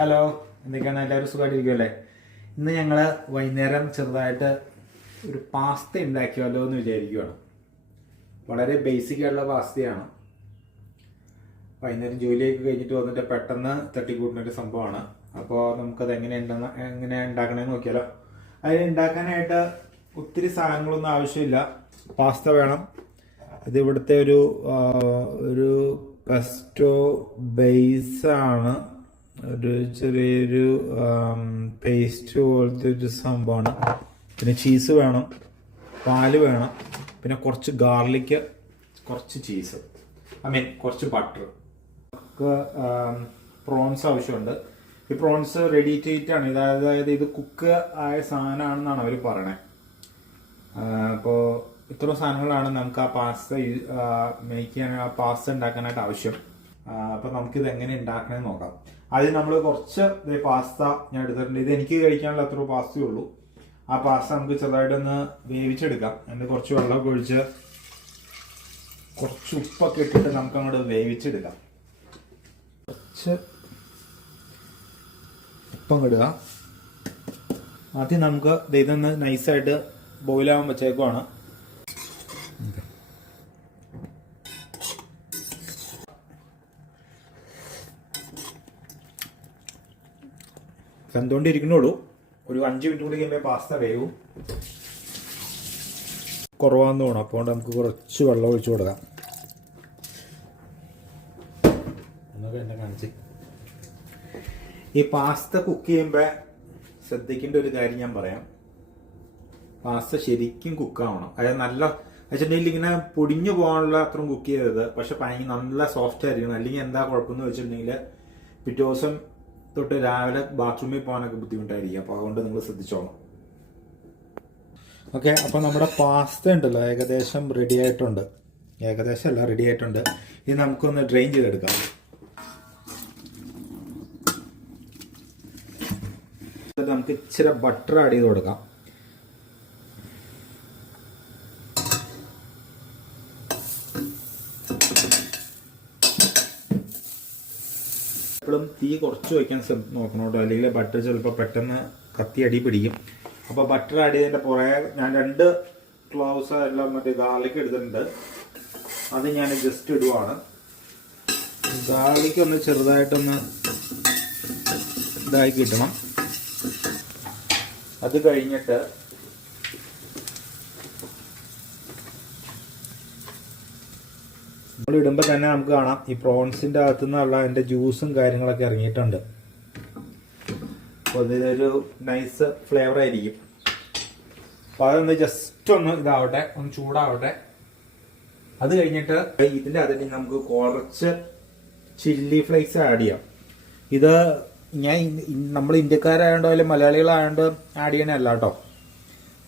Hello, എന്തൊക്കെയാണ്? എല്ലാവരും സുഖമായിട്ടിരിക്കുമല്ലേ? ഇന്ന് ഞങ്ങൾ വൈകുന്നേരം ചെറുതായിട്ട് ഒരു പാസ്ത ഉണ്ടാക്കിയാലോ എന്ന് വിചാരിക്കുകയാണ്. വളരെ ബേസിക് ആയിട്ടുള്ള പാസ്തയാണ്. വൈകുന്നേരം ജോലിയൊക്കെ കഴിഞ്ഞിട്ട് വന്നിട്ട് പെട്ടെന്ന് തട്ടിക്കൂട്ടുന്നൊരു സംഭവമാണ്. അപ്പോൾ നമുക്കത് എങ്ങനെ ഉണ്ടാക്കണമെന്ന് നോക്കിയാലോ. അതിന് ഉണ്ടാക്കാനായിട്ട് ഒത്തിരി സാധനങ്ങളൊന്നും ആവശ്യമില്ല. പാസ്ത വേണം. ഇത് ഇവിടുത്തെ ഒരു പെസ്റ്റോ ബേസാണ്. ഒരു ചെറിയൊരു പേസ്റ്റ് പോലത്തെ ഒരു സംഭവമാണ്. പിന്നെ ചീസ് വേണം, പാല് വേണം, പിന്നെ കുറച്ച് ഗാർലിക്ക്, കുറച്ച് ചീസ്, കുറച്ച് ബട്ടർ. നമുക്ക് പ്രോൺസ് ആവശ്യമുണ്ട്. ഈ പ്രോൺസ് റെഡി ടു ഈറ്റ് ആണ്. അതായത് ഇത് കുക്ക് ആയ സാധനമാണെന്നാണ് അവർ പറയണേ. അപ്പോൾ ഇത്രയും സാധനങ്ങളാണ് നമുക്ക് ആ പാസ്ത ഉണ്ടാക്കാനായിട്ട് ആവശ്യം. അപ്പോൾ നമുക്കിത് എങ്ങനെ ഉണ്ടാക്കണമെന്ന് നോക്കാം. ആദ്യം നമ്മൾ കുറച്ച് പാസ്ത ഞാൻ എടുത്തിട്ടുണ്ട്. ഇത് എനിക്ക് കഴിക്കാനുള്ള അത്ര പാസ്തയേ ഉള്ളൂ. ആ പാസ്ത നമുക്ക് ചെറുതായിട്ടൊന്ന് വേവിച്ചെടുക്കാം. അതിന് കുറച്ച് വെള്ളമൊക്കെ ഒഴിച്ച് കുറച്ച് ഉപ്പൊക്കെ ഇട്ടിട്ട് നമുക്ക് അങ്ങോട്ട് വേവിച്ചെടുക്കാം. കുറച്ച് ഉപ്പം ഇടുക. ആദ്യം നമുക്ക് ഇതൊന്ന് നൈസായിട്ട് ബോയിലാവാൻ വെച്ചേക്കുവാണ്. വെന്തുകൊണ്ടിരിക്കണുള്ളൂ. ഒരു 5 മിനിറ്റ് കൂടി കഴിയുമ്പോൾ പാസ്ത വേവും. കുറവാന്ന് തോന്നും. അപ്പോൾ നമുക്ക് കുറച്ച് വെള്ളം ഒഴിച്ചു കൊടുക്കാം. എന്നൊക്കെ എന്നെ കാണിച്ച് ഈ പാസ്ത കുക്ക് ചെയ്യുമ്പോൾ ശ്രദ്ധിക്കേണ്ട ഒരു കാര്യം ഞാൻ പറയാം. പാസ്ത ശരിക്കും കുക്കാവണം. അതായത് നല്ല വെച്ചിട്ടുണ്ടെങ്കിൽ ഇങ്ങനെ പൊടിഞ്ഞു പോകാനുള്ള അത്രയും കുക്ക് ചെയ്തത്. പക്ഷെ നല്ല സോഫ്റ്റ് ആയിരിക്കണം. അല്ലെങ്കിൽ എന്താ കുഴപ്പമെന്ന് വെച്ചിട്ടുണ്ടെങ്കിൽ പിറ്റേ ദിവസം തൊട്ട് രാവിലെ ബാത്റൂമിൽ പോകാനൊക്കെ ബുദ്ധിമുട്ടായിരിക്കും. അപ്പോൾ അതുകൊണ്ട് നിങ്ങൾ ശ്രദ്ധിച്ചോളാം. ഓക്കെ, അപ്പോൾ നമ്മുടെ പാസ്ത ഉണ്ടല്ലോ ഏകദേശം റെഡി ആയിട്ടുണ്ട്. ഏകദേശം അല്ല, റെഡി ആയിട്ടുണ്ട്. ഇത് നമുക്കൊന്ന് ഡ്രെയിൻ ചെയ്തെടുക്കാം. നമുക്ക് ഇച്ചിരി ബട്ടർ ആഡ് ചെയ്ത് കൊടുക്കാം. എപ്പോഴും തീ കുറച്ച് വയ്ക്കാൻ നോക്കണം കേട്ടോ, അല്ലെങ്കിൽ ബട്ടർ ചിലപ്പോൾ പെട്ടെന്ന് കത്തി അടി പിടിക്കും. അപ്പോൾ ബട്ടർ ആഡ് ചെയ്തതിൻ്റെ പുറകെ ഞാൻ 2 ക്ലോവ്സ് എല്ലാം ഗാർലിക് എടുത്തിട്ടുണ്ട്. അത് ഞാൻ ജസ്റ്റ് ഇടുവാണ്. ഗാർലിക് ഒന്ന് ചെറുതായിട്ടൊന്ന് ഇതായി കിട്ടണം. അത് കഴിഞ്ഞിട്ട് നമ്മൾ ഇടുമ്പോൾ തന്നെ നമുക്ക് കാണാം ഈ പ്രോൺസിൻ്റെ അകത്തു നിന്നുള്ള അതിൻ്റെ ജ്യൂസും കാര്യങ്ങളൊക്കെ ഇറങ്ങിയിട്ടുണ്ട്. അപ്പോൾ ഇതൊരു നൈസ് ഫ്ലേവർ ആയിരിക്കും. അപ്പോൾ അതൊന്ന് ജസ്റ്റ് ഒന്ന് ഇതാവട്ടെ, ഒന്ന് ചൂടാവട്ടെ. അത് കഴിഞ്ഞിട്ട് ഇതിൻ്റെ അതിൽ നമുക്ക് കുറച്ച് ചില്ലി ഫ്ലേക്സ് ആഡ് ചെയ്യാം. ഇത് നമ്മൾ ഇന്ത്യക്കാരായതുകൊണ്ടോ അല്ലെങ്കിൽ മലയാളികളായതുകൊണ്ട് ആഡ് ചെയ്യണമല്ല കേട്ടോ.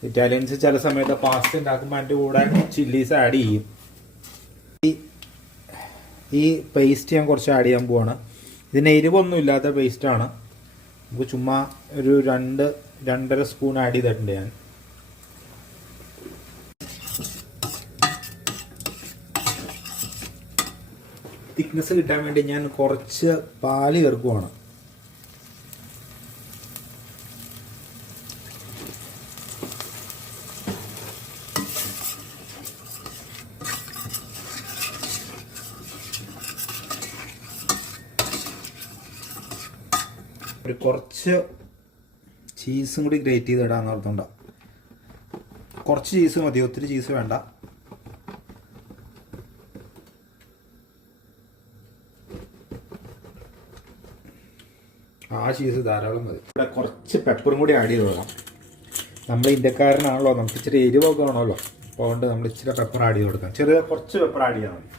ഇറ്റാലിയൻസ് ചില സമയത്ത് പാസ്ത ഉണ്ടാക്കുമ്പോൾ അതിൻ്റെ കൂടെ ചില്ലീസ് ആഡ് ചെയ്യും. ഈ പേസ്റ്റ് ഞാൻ കുറച്ച് ആഡ് ചെയ്യാൻ പോവാണ്. ഇതിന് എരിവൊന്നും ഇല്ലാത്ത പേസ്റ്റാണ്. നമുക്ക് ചുമ്മാ ഒരു 2-2.5 സ്പൂൺ ആഡ് ചെയ്തിട്ടുണ്ട് ഞാൻ. തിക്നെസ് കിട്ടാൻ വേണ്ടി ഞാൻ കുറച്ച് പാല് ചേർക്കുവാണ്. ഒരു കുറച്ച് ചീസും കൂടി ഗ്രേറ്റ് ചെയ്ത് ഇടാന്ന് ഓർത്തുണ്ട. കുറച്ച് ചീസ് മതി, ഒത്തിരി ചീസ് വേണ്ട. ആ ചീസ് ധാരാളം മതി. ഇവിടെ കുറച്ച് പെപ്പറും കൂടി ആഡ് ചെയ്ത് കൊടുക്കാം. നമ്മൾ ഇന്ത്യക്കാരനാണല്ലോ, നമുക്ക് ഇച്ചിരി എരിവൊക്കെ വേണമല്ലോ. അപ്പോൾ അതുകൊണ്ട് നമ്മൾ ഇച്ചിരി പെപ്പർ ആഡ് ചെയ്ത് കൊടുക്കാം. കുറച്ച് പെപ്പർ ആഡ് ചെയ്യാൻ മതി.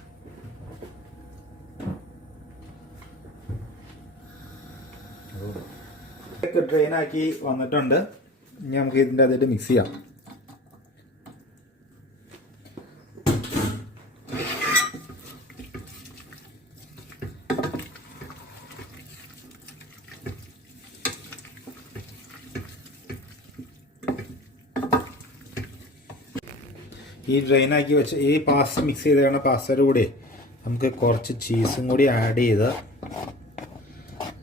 ഡ്രെയിൻ ആക്കി വന്നിട്ടുണ്ട്. ഇനി നമുക്ക് ഇതിൻ്റെ അതിട്ട് മിക്സ് ചെയ്യാം. ഈ ഡ്രെയിനാക്കി വെച്ച് ഈ പാസ്ത മിക്സ് ചെയ്താണ് പാസ്തയുടെ കൂടെ നമുക്ക് കുറച്ച് ചീസും കൂടി ആഡ് ചെയ്ത്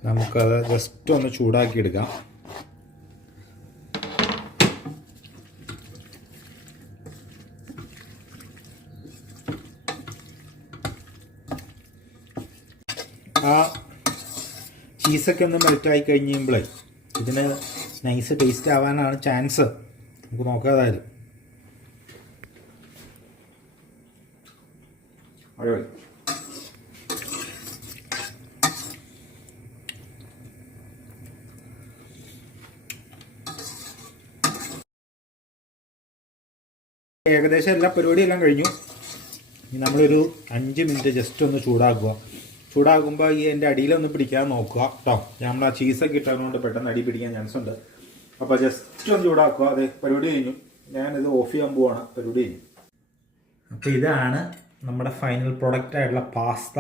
നമുക്കത് ജസ്റ്റ് ഒന്ന് ചൂടാക്കി എടുക്കാം. ആ ചീസൊക്കെ ഒന്ന് മെൽറ്റായി കഴിയുമ്പോഴേ ഇതിന് നൈസ് ടേസ്റ്റ് ആവാനാണ് ചാൻസ്. നമുക്ക് നോക്കാതായാലും അടിപൊളി. ഏകദേശം എല്ലാ പരിപാടിയെല്ലാം കഴിഞ്ഞു. ഇനി നമ്മളൊരു 5 മിനിറ്റ് ജസ്റ്റ് ഒന്ന് ചൂടാക്കുക. ചൂടാകുമ്പോൾ ഈ എൻ്റെ അടിയിലൊന്ന് പിടിക്കാൻ നോക്കുക കേട്ടോ. നമ്മൾ ആ ചീസൊക്കെ ഇട്ടതുകൊണ്ട് പെട്ടെന്ന് അടി പിടിക്കാൻ ചാൻസ് ഉണ്ട്. അപ്പോൾ ജസ്റ്റ് ഒന്ന് ചൂടാക്കുക. അതെ, പരിപാടി കഴിഞ്ഞു. ഞാനിത് ഓഫ് ചെയ്യാൻ പോവാണ്. പരിപാടി കഴിഞ്ഞു. അപ്പോൾ ഇതാണ് നമ്മുടെ ഫൈനൽ പ്രോഡക്റ്റ് ആയിട്ടുള്ള പാസ്ത.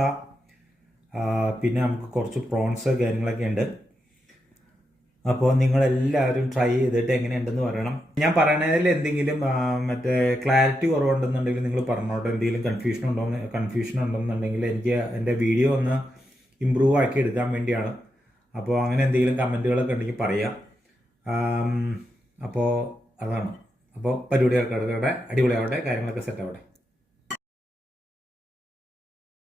പിന്നെ നമുക്ക് കുറച്ച് പ്രോൺസ് കാര്യങ്ങളൊക്കെ ഉണ്ട്. അപ്പോൾ നിങ്ങളെല്ലാവരും ട്രൈ ചെയ്തിട്ട് എങ്ങനെയുണ്ടെന്ന് പറയണം. ഞാൻ പറയണതിൽ എന്തെങ്കിലും മറ്റേ ക്ലാരിറ്റി കുറവുണ്ടെന്നുണ്ടെങ്കിൽ നിങ്ങൾ പറഞ്ഞോട്ടെ. എന്തെങ്കിലും കൺഫ്യൂഷൻ ഉണ്ടെന്നുണ്ടെങ്കിൽ എനിക്ക് എൻ്റെ വീഡിയോ ഒന്ന് ഇമ്പ്രൂവ് ആക്കി എടുക്കാൻ വേണ്ടിയാണ്. അപ്പോൾ അങ്ങനെ എന്തെങ്കിലും കമൻറ്റുകളൊക്കെ ഉണ്ടെങ്കിൽ പറയാം. അപ്പോൾ അതാണ്. അപ്പോൾ പരിപാടിയൊക്കെ അടിപൊളിയാവട്ടെ, കാര്യങ്ങളൊക്കെ സെറ്റ് ആവട്ടെ.